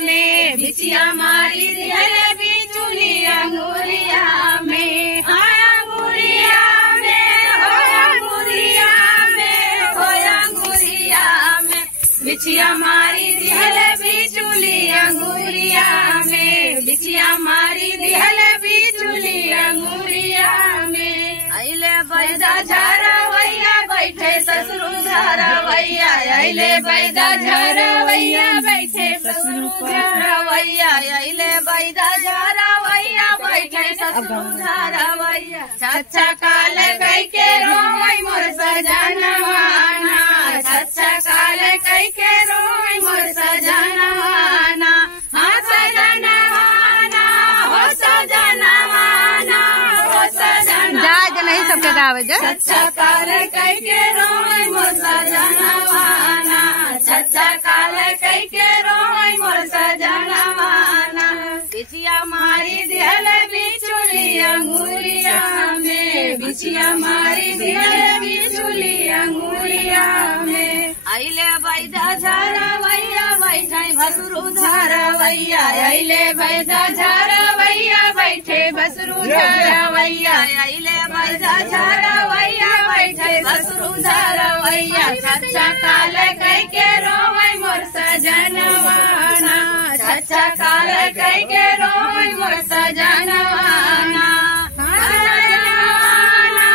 में, बिछिया मारी दिहल बिचुली अंगुरिया में, अंगुरिया में हो अंगुरिया में, हो अंगुरिया में, बिछिया मारी दिहल बिचुली अंगुरिया में, बिछिया मारी दिहल बिचुली अंगुरिया में। अइले बैदा झरवैया बैठे ससुर झरवैया, अइले बैदा झरवैया बैठे ससुर झरवैया, अइले बैदा झरवैया बैठे ससुर झरवैया। छछा काल कई के रोई मोर सजनवाना, छछा काल कई के रोई मोर सजनवाना, हाँ सजनवाना हो सजनवाना हो सजनवाना। जा नहीं सबके गावे जा। छछा काल कई के रोई मोर सजनवाना, छछा काल कई के रोई मोर सजनवाना। बिछिया मारी दिहल बिचुली अंगुरिया में, बिछिया मारी दिहल बिचुली अंगुरिया में। अइले बैदा झरवैया बैठे भसुरु झरवैया, अइले बैदा झरवैया बैठे भसुरु झरवैया, अइले बैदा झरवैया बैठे भसुरु झरवैया। छछा काल कई के रोई मोर सजनवाना, छछा काल कई के रोई मोर सजनवाना, सजनवाना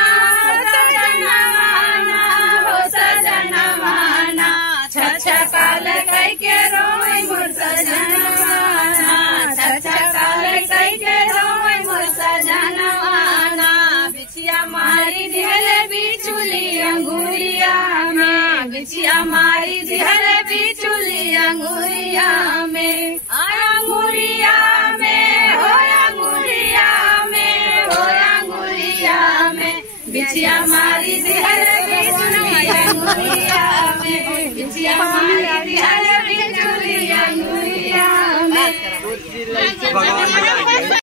सजनवाना हो सजनवाना। छछा काल कई के रोई मोर सजनवाना, छछा काल कई के रोई मोर सजनवाना। बिछिया मारी दिहल बिचुली अंगुरिया में, बिछिया मारी दिहल बिचुली अंगुरिया में, अंगुरिया में हो अंगुरिया में, हो अंगुरिया में, बिछिया मारी दिहल बिचुली अंगुरिया में, बिछिया मारी दिहल बिचुली अंगुरिया में।